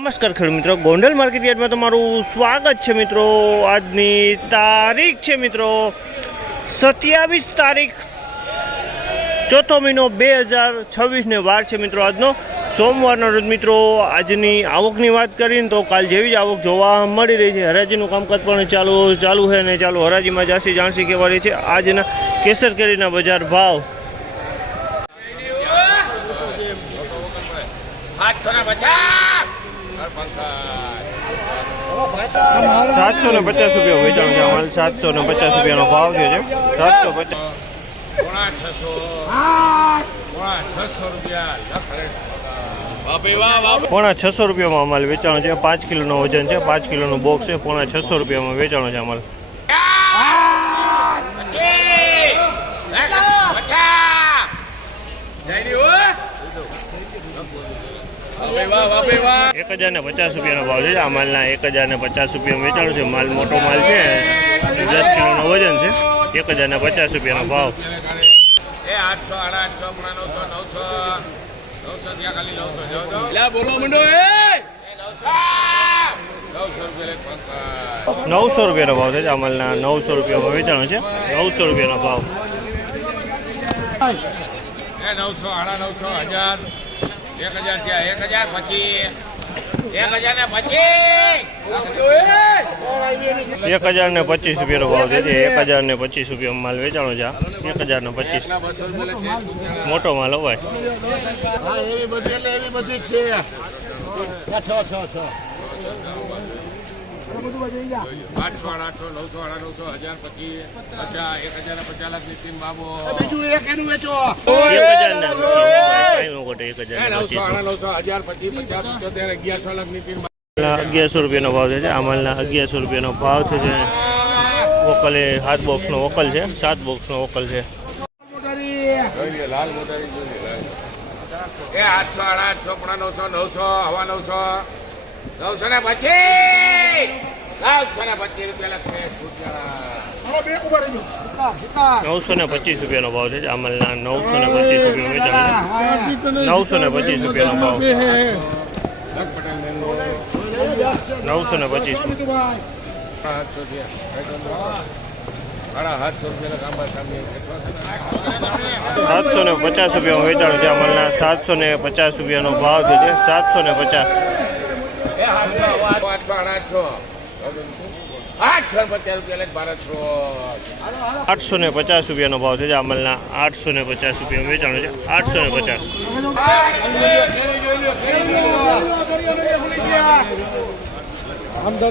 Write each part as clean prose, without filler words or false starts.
નમસ્કાર ખેડૂત મિત્રો, ગોંડલ માર્કેટ યાર્ડમાં તમારું સ્વાગત છે મિત્રો। આજની તારીખ છે મિત્રો 27 તારીખ ચોથો મહિનો 2026 ને વાર છે મિત્રો આજનો સોમવારનો રોજ મિત્રો। આજની આવકની વાત કરીને તો કાલ જેવી જ આવક જોવા મળી રહી છે। હરાજીનું કામકાજ પણ ચાલુ છે ને ચાલુ હરાજીમાં જાણસી કેવા રહી છે આજના કેસર કેરીના બજાર ભાવ। 750 રૂપિયા વેચાણ છે। અમારે 750 રૂપિયાનો ભાવ છે। 750 પોણા 600 રૂપિયામાં અમારે વેચાણ છે। 5 કિલોનો વજન છે, 5 કિલોનું બોક્સ છે। પોણા 600 રૂપિયામાં વેચાણ છે અમારે। एक 1050 રૂપિયાનો ભાવ છે। આ માલના 1050 રૂપિયા વેચાણ છે। માલ મોટો માલ છે, 10 કિલોનો વજન છે। 1050 રૂપિયાનો ભાવ। 900 રૂપિયાનો ભાવ છે। આ માલના 900 રૂપિયામાં વેચાણ છે। 900 રૂપિયાનો ભાવ। 1025 રૂપિયાનો ભાવ છે। 1025 રૂપિયા માલ વેચાણો છે। 1025 મોટો માલ હોય। 1100 રૂપિયાનો ભાવ છે। આ માલના 1100 રૂપિયાનો ભાવ છે। વોકલ એ 7 બોક્સનો વોકલ છે। 7 બોક્સનો વોકલ છે। 925 રૂપિયાનો ભાવ છે। આ માલના 925 રૂપિયા વેચાણ છે। 925 રૂપિયાનો ભાવ। 925 750 રૂપિયા વેચાણ છે। અમારના 750 રૂપિયાનો ભાવ છે। 750 850 રૂપિયાનો ભાવ છે। અમલના 850 રૂપિયા વેચાણ છે। 850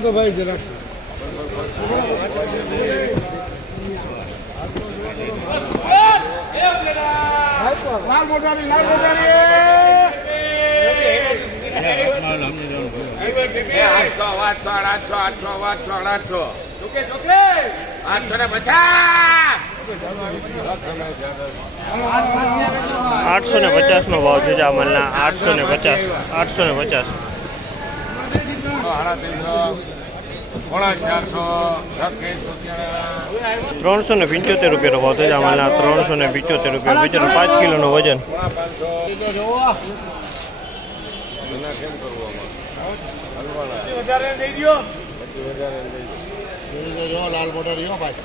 તો ભાઈ જરા 850 નો ભાવ છે। અમલના 850 850 375 રૂપિયાનો ભાવ છે। અમલના 375 રૂપિયા વેચાણ। 5 કિલોનો વજન। લાલ મોટર રહ્યો ભાઈ